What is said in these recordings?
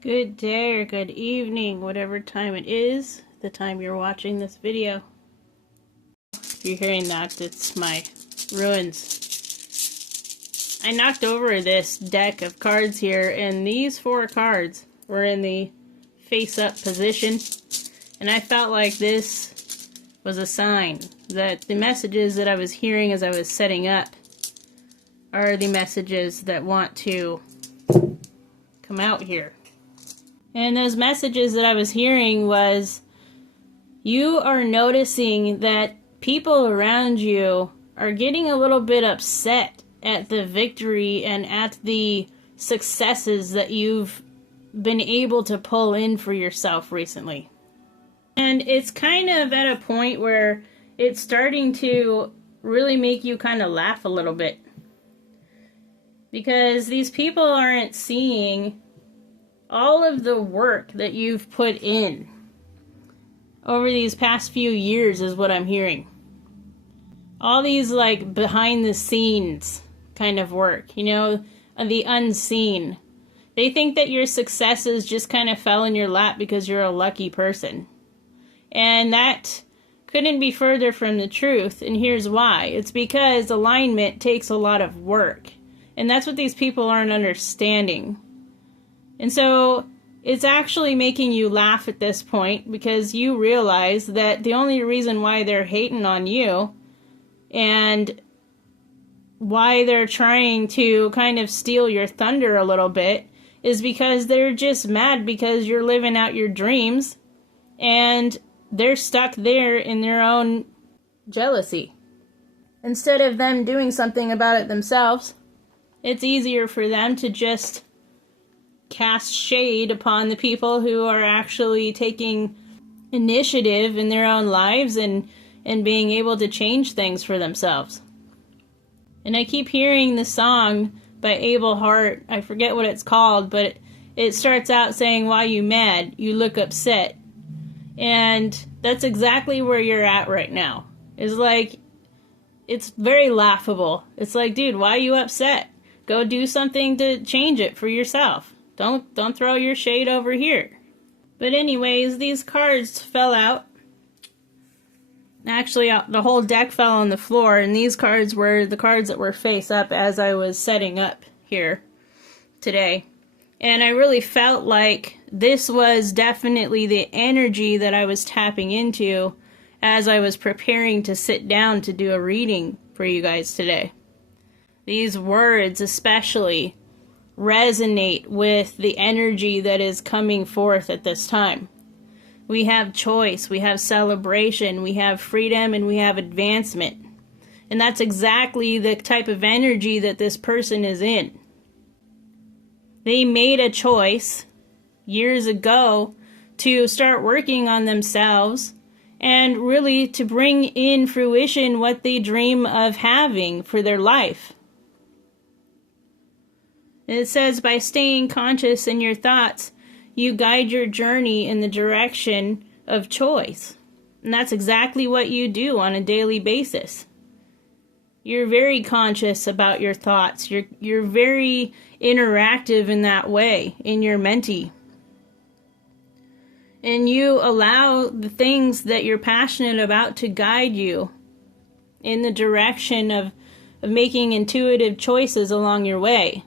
Good day or good evening, whatever time it is, the time you're watching this video. If you're hearing that, it's my ruins. I knocked over this deck of cards here, and these 4 cards were in the face-up position, and I felt like this was a sign that the messages that I was hearing as I was setting up are the messages that want to come out here. And those messages that I was hearing was, you are noticing that people around you are getting a little bit upset at the victory and at the successes that you've been able to pull in for yourself recently. And it's kind of at a point where it's starting to really make you kind of laugh a little bit. Because these people aren't seeing all of the work that you've put in over these past few years is what I'm hearing. All these like behind the scenes kind of work, you know, the unseen. They think that your successes just kind of fell in your lap because you're a lucky person. And that couldn't be further from the truth, and here's why. It's because alignment takes a lot of work. And that's what these people aren't understanding. And so it's actually making you laugh at this point because you realize that the only reason why they're hating on you and why they're trying to kind of steal your thunder a little bit is because they're just mad because you're living out your dreams and they're stuck there in their own jealousy. Instead of them doing something about it themselves, it's easier for them to just cast shade upon the people who are actually taking initiative in their own lives and being able to change things for themselves. And I keep hearing the song by Abel Hart. I forget what it's called, but it starts out saying, "Why you mad? You look upset." And that's exactly where you're at right now. It's like, it's very laughable. It's like, dude, why are you upset? Go do something to change it for yourself. Don't throw your shade over here. But anyways, these cards fell out. Actually, the whole deck fell on the floor, and these cards were the cards that were face up as I was setting up here today. And I really felt like this was definitely the energy that I was tapping into as I was preparing to sit down to do a reading for you guys today. These words especially resonate with the energy that is coming forth at this time. We have choice, we have celebration, we have freedom, and we have advancement. And that's exactly the type of energy that this person is in. They made a choice years ago to start working on themselves and really to bring in fruition what they dream of having for their life. And it says, by staying conscious in your thoughts, you guide your journey in the direction of choice. And that's exactly what you do on a daily basis. You're very conscious about your thoughts. You're very interactive in that way, in your mentee. And you allow the things that you're passionate about to guide you in the direction of making intuitive choices along your way.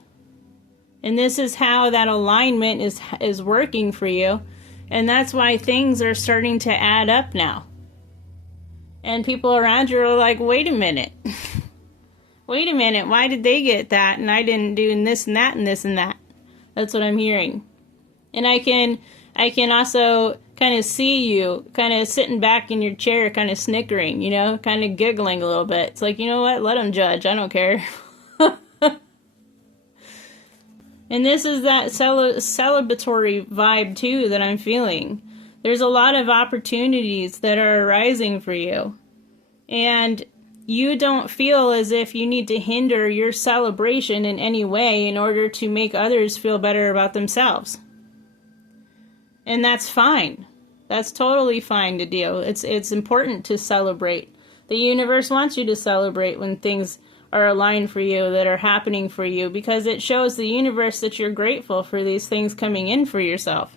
And this is how that alignment is working for you. And that's why things are starting to add up now. And people around you are like, wait a minute. Wait a minute, why did they get that and I didn't do this and that and this and that? That's what I'm hearing. And I can also kind of see you kind of sitting back in your chair, kind of snickering, you know, kind of giggling a little bit. It's like, you know what, let them judge, I don't care. And this is that celebratory vibe, too, that I'm feeling. There's a lot of opportunities that are arising for you. And you don't feel as if you need to hinder your celebration in any way in order to make others feel better about themselves. And that's fine. That's totally fine to do. It's important to celebrate. The universe wants you to celebrate when things are aligned for you, that are happening for you, because it shows the universe that you're grateful for these things coming in for yourself.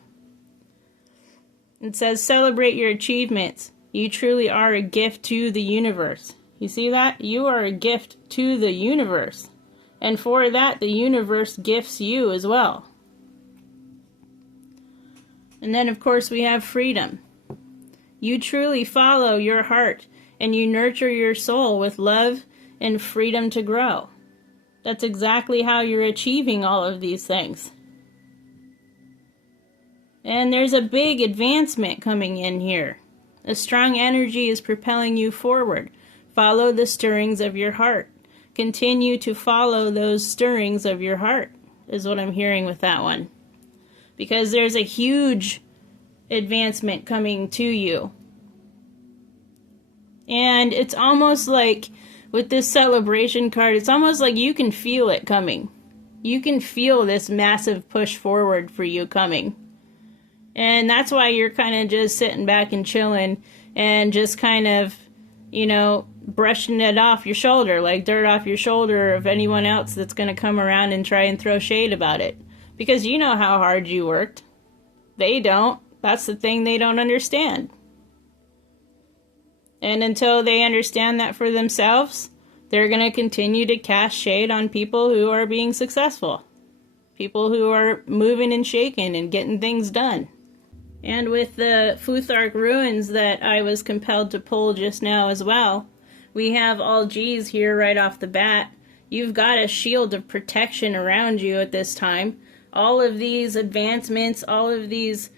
It says, celebrate your achievements. You truly are a gift to the universe. You see that? You are a gift to the universe. And for that, the universe gifts you as well. And then, of course, we have freedom. You truly follow your heart, and you nurture your soul with love and freedom to grow. That's exactly how you're achieving all of these things. And there's a big advancement coming in here. A strong energy is propelling you forward. Follow the stirrings of your heart. Continue to follow those stirrings of your heart, is what I'm hearing with that one. Because there's a huge advancement coming to you. And it's almost like, with this celebration card, it's almost like you can feel it coming. You can feel this massive push forward for you coming. And that's why you're kind of just sitting back and chilling and just kind of, you know, brushing it off your shoulder, like dirt off your shoulder of anyone else that's going to come around and try and throw shade about it. Because you know how hard you worked. They don't. That's the thing they don't understand. And until they understand that for themselves, they're going to continue to cast shade on people who are being successful. People who are moving and shaking and getting things done. And with the Futhark ruins that I was compelled to pull just now as well, we have all G's here right off the bat. You've got a shield of protection around you at this time. All of these advancements, all of these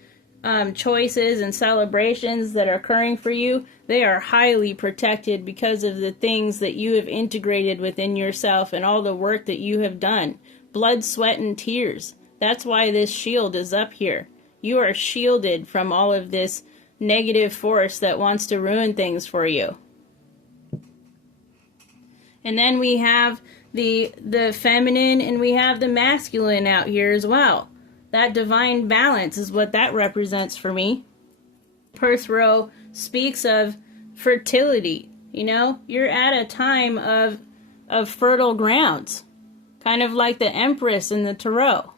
choices and celebrations that are occurring for you, they are highly protected because of the things that you have integrated within yourself and all the work that you have done. Blood, sweat, and tears. That's why this shield is up here. You are shielded from all of this negative force that wants to ruin things for you. And then we have the feminine and we have the masculine out here as well. That divine balance is what that represents for me. Perth row speaks of fertility. You know, you're at a time of fertile grounds. Kind of like the Empress in the Tarot.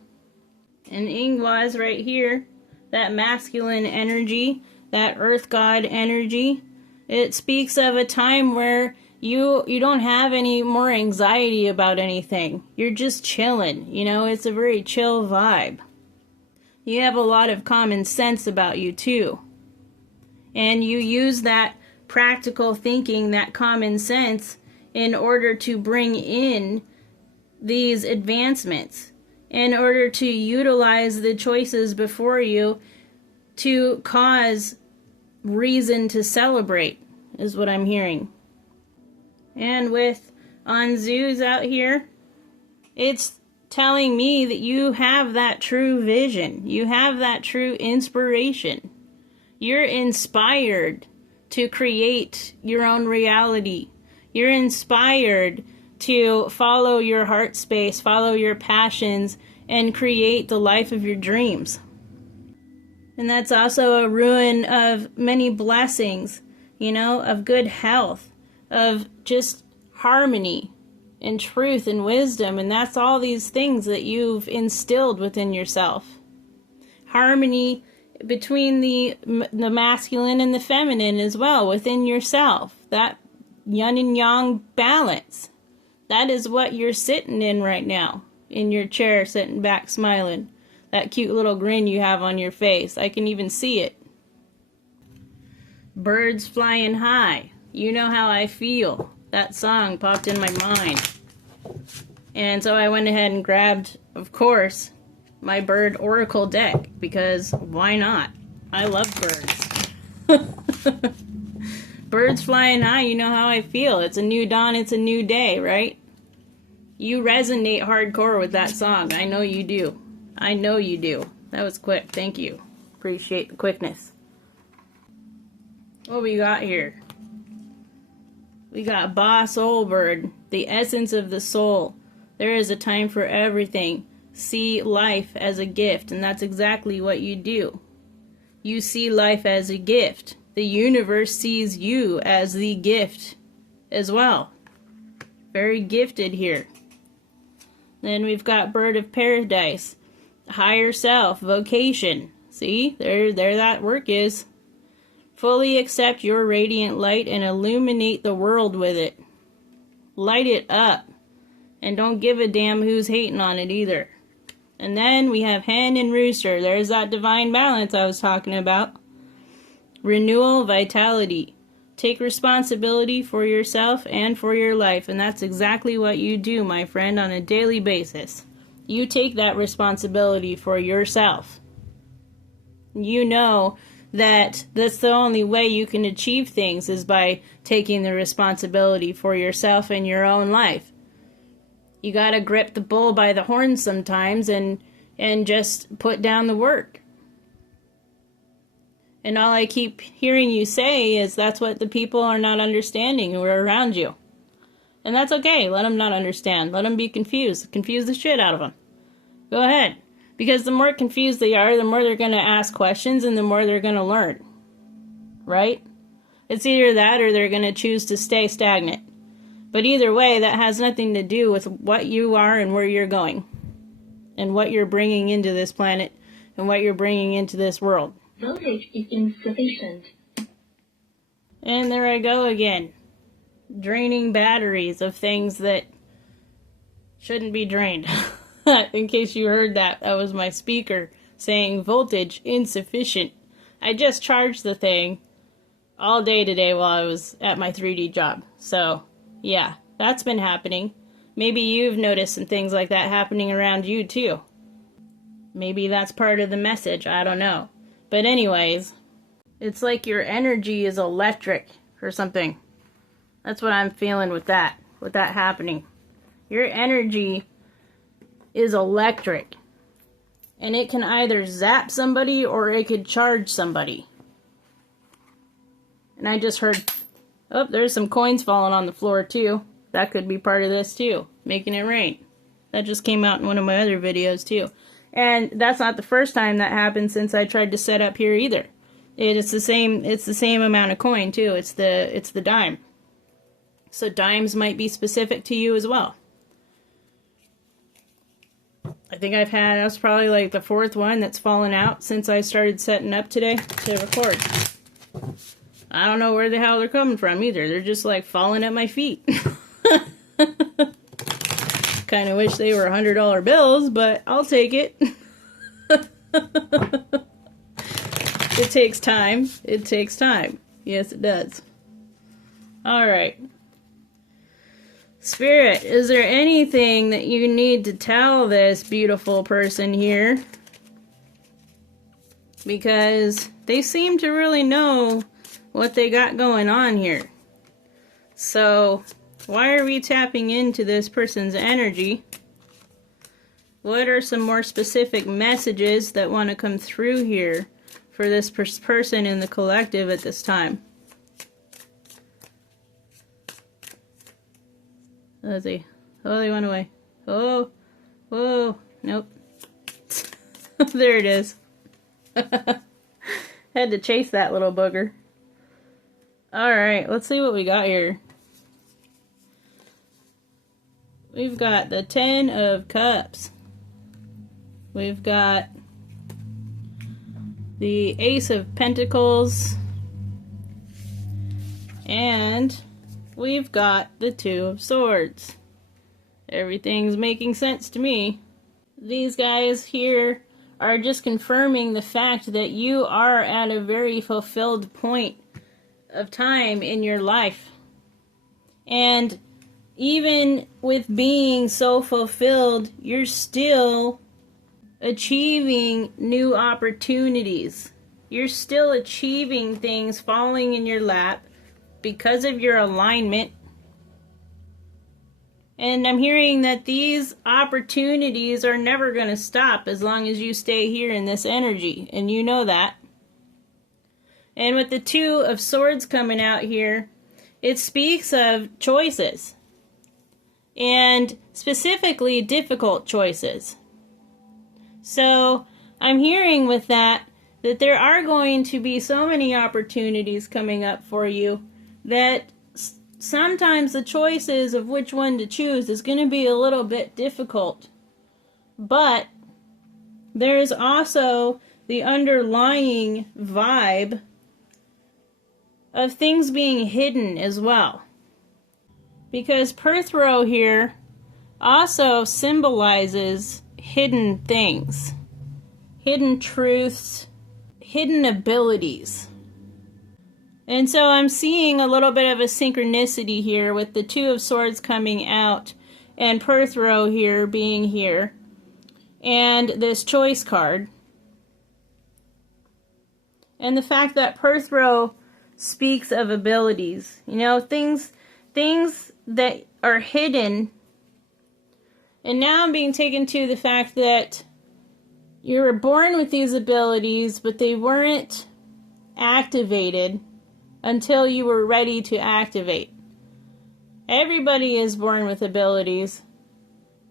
And Ingwas right here, that masculine energy, that earth god energy, it speaks of a time where you don't have any more anxiety about anything. You're just chilling, you know, it's a very chill vibe. You have a lot of common sense about you too. And you use that practical thinking, that common sense, in order to bring in these advancements, in order to utilize the choices before you to cause reason to celebrate, is what I'm hearing. And with Anzu's out here, it's telling me that you have that true vision. You have that true inspiration. You're inspired to create your own reality. You're inspired to follow your heart space, follow your passions, and create the life of your dreams. And that's also a ruin of many blessings, you know, of good health, of just harmony and truth and wisdom. And that's all these things that you've instilled within yourself. Harmony between the masculine and the feminine as well within yourself. That yin and yang balance. That is what you're sitting in right now, in your chair, sitting back, smiling. That cute little grin you have on your face. I can even see it. Birds flying high. You know how I feel. That song popped in my mind. And so I went ahead and grabbed, of course, my bird oracle deck, because why not? I love birds. Birds flying high, you know how I feel. It's a new dawn, it's a new day, right? You resonate hardcore with that song. I know you do. I know you do. That was quick. Thank you. Appreciate the quickness. What we got here? We got Ba Soul Bird, the essence of the soul. There is a time for everything. See life as a gift, and that's exactly what you do. You see life as a gift. The universe sees you as the gift as well. Very gifted here. Then we've got Bird of Paradise. Higher self, vocation. See? There that work is. Fully accept your radiant light and illuminate the world with it. Light it up. And don't give a damn who's hating on it either. And then we have Hen and Rooster. There's that divine balance I was talking about. Renewal, vitality. Take responsibility for yourself and for your life. And that's exactly what you do, my friend, on a daily basis. You take that responsibility for yourself. You know that that's the only way you can achieve things is by taking the responsibility for yourself and your own life. You gotta grip the bull by the horns sometimes and just put down the work. And all I keep hearing you say is that's what the people are not understanding who are around you. And that's okay. Let them not understand. Let them be confused. Confuse the shit out of them. Go ahead. Because the more confused they are, the more they're going to ask questions and the more they're going to learn. Right? It's either that or they're going to choose to stay stagnant. But either way, that has nothing to do with what you are and where you're going. And what you're bringing into this planet and what you're bringing into this world. Voltage is insufficient. And there I go again. Draining batteries of things that shouldn't be drained. In case you heard that, that was my speaker saying voltage insufficient. I just charged the thing all day today while I was at my 3D job. So, yeah, that's been happening. Maybe you've noticed some things like that happening around you too. Maybe that's part of the message, I don't know. But anyways, it's like your energy is electric or something. That's what I'm feeling with that happening. Your energy is electric. And it can either zap somebody or it could charge somebody. And I just heard, oh, there's some coins falling on the floor too. That could be part of this too, making it rain. That just came out in one of my other videos too. And that's not the first time that happened since I tried to set up here either. It's the same amount of coin too. It's the dime. So dimes might be specific to you as well. I think that's probably like the fourth one that's fallen out since I started setting up today to record. I don't know where the hell they're coming from either. They're just like falling at my feet. Kind of wish they were $100 bills, but I'll take it. It takes time. It takes time. Yes, it does. All right. Spirit, is there anything that you need to tell this beautiful person here? Because they seem to really know what they got going on here. So, why are we tapping into this person's energy? What are some more specific messages that want to come through here for this person in the collective at this time? Let's see. Oh, they went away. Oh, whoa, nope. There it is. Had to chase that little booger. Alright, let's see what we got here. We've got the 10 of Cups. We've got the Ace of Pentacles. And we've got the 2 of Swords. Everything's making sense to me. These guys here are just confirming the fact that you are at a very fulfilled point of time in your life. And even with being so fulfilled, you're still achieving new opportunities. You're still achieving things falling in your lap because of your alignment. And I'm hearing that these opportunities are never going to stop as long as you stay here in this energy. And you know that. And with the 2 of Swords coming out here, it speaks of choices. And specifically difficult choices. So I'm hearing with that there are going to be so many opportunities coming up for you that sometimes the choices of which one to choose is going to be a little bit difficult. But there's also the underlying vibe of things being hidden as well. Because Perth Row here also symbolizes hidden things, hidden truths, hidden abilities. And so I'm seeing a little bit of a synchronicity here with the Two of Swords coming out and Perth Row here being here and this choice card. And the fact that Perth Row speaks of abilities, you know, things that are hidden. And now I'm being taken to the fact that you were born with these abilities, but they weren't activated until you were ready to activate. Everybody is born with abilities,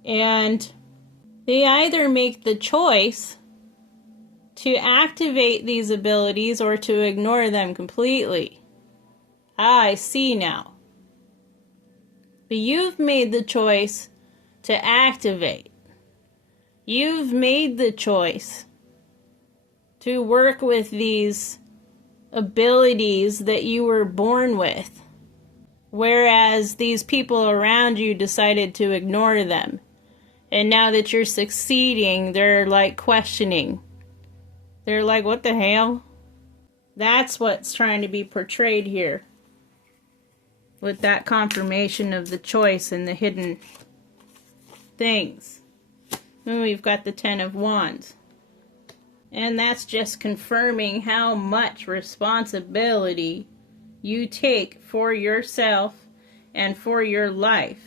and they either make the choice to activate these abilities or to ignore them completely. I see now. But you've made the choice to activate. You've made the choice to work with these abilities that you were born with, whereas these people around you decided to ignore them. And now that you're succeeding, they're like questioning. They're like, what the hell? That's what's trying to be portrayed here, with that confirmation of the choice and the hidden things. And we've got the Ten of Wands. And that's just confirming how much responsibility you take for yourself and for your life.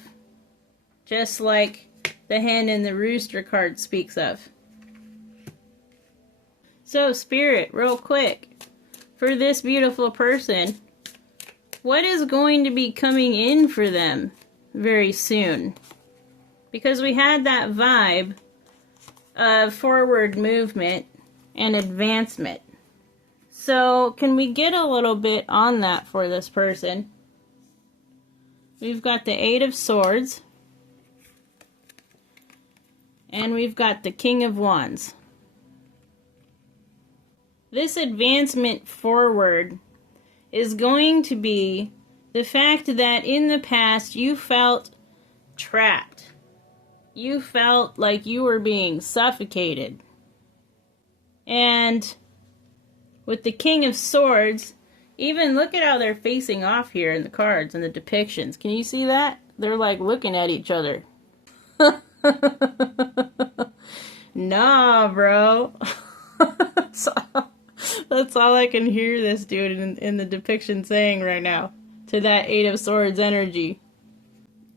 Just like the Hen and the Rooster card speaks of. So, Spirit, real quick, for this beautiful person, what is going to be coming in for them very soon? Because we had that vibe of forward movement and advancement. So, can we get a little bit on that for this person? We've got the Eight of Swords. And we've got the King of Wands. This advancement forward is going to be the fact that in the past you felt trapped. You felt like you were being suffocated. And with the King of Swords, even look at how they're facing off here in the cards and the depictions. Can you see that? They're like looking at each other. Nah, bro. That's all I can hear this dude in the depiction saying right now to that Eight of Swords energy.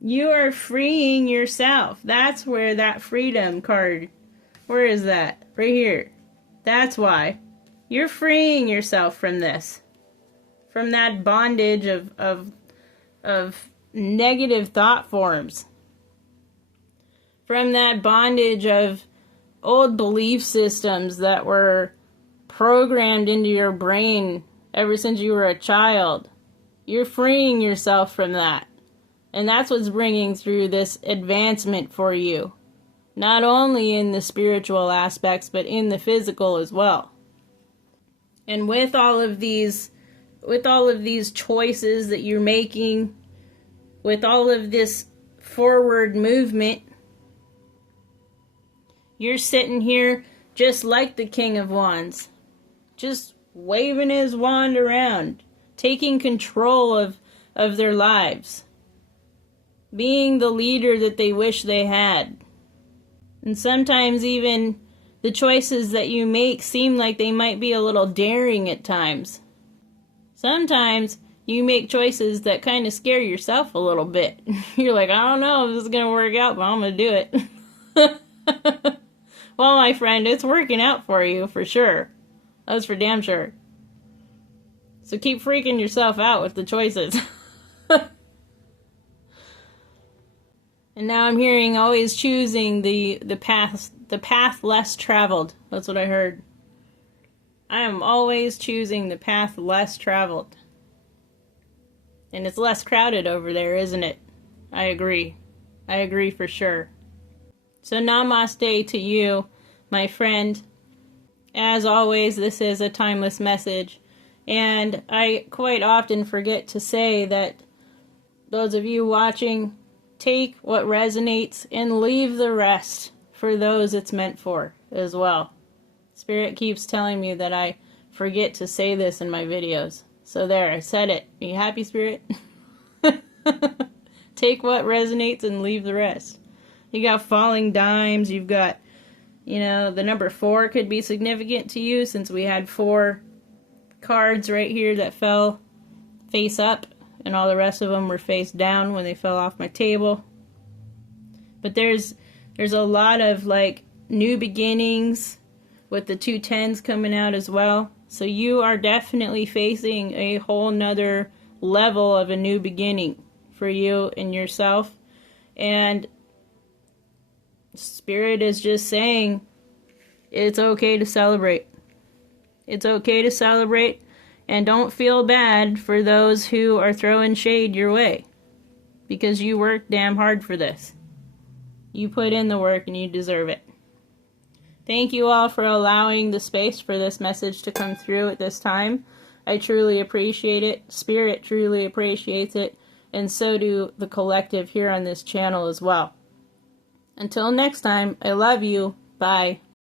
You are freeing yourself. That's where that freedom card, where is that? Right here. That's why. You're freeing yourself from this. From that bondage of negative thought forms. From that bondage of old belief systems that were programmed into your brain ever since you were a child. You're freeing yourself from that. And that's what's bringing through this advancement for you. Not only in the spiritual aspects, but in the physical as well. And with all of these choices that you're making, with all of this forward movement, you're sitting here just like the King of Wands, just waving his wand around, taking control of their lives, being the leader that they wish they had. And sometimes even the choices that you make seem like they might be a little daring at times. Sometimes you make choices that kind of scare yourself a little bit. You're like, I don't know if this is going to work out, but I'm going to do it. Well, my friend, it's working out for you, for sure. That's for damn sure. So keep freaking yourself out with the choices. And now I'm hearing always choosing the path less traveled. That's what I heard. I am always choosing the path less traveled. And it's less crowded over there, isn't it? I agree. I agree for sure. So namaste to you, my friend. As always, this is a timeless message. And I quite often forget to say that those of you watching, take what resonates and leave the rest for those it's meant for as well. Spirit keeps telling me that I forget to say this in my videos. So there, I said it. Are you happy, Spirit? Take what resonates and leave the rest. You got falling dimes. You've got, the number 4 could be significant to you since we had 4 cards right here that fell face up and all the rest of them were face down when they fell off my table. But there's a lot of like new beginnings with the 2 10s coming out as well. So you are definitely facing a whole nother level of a new beginning for you and yourself. And Spirit is just saying it's okay to celebrate. It's okay to celebrate, and don't feel bad for those who are throwing shade your way, because you worked damn hard for this. You put in the work and you deserve it. Thank you all for allowing the space for this message to come through at this time. I truly appreciate it. Spirit truly appreciates it, and so do the collective here on this channel as well. Until next time, I love you. Bye.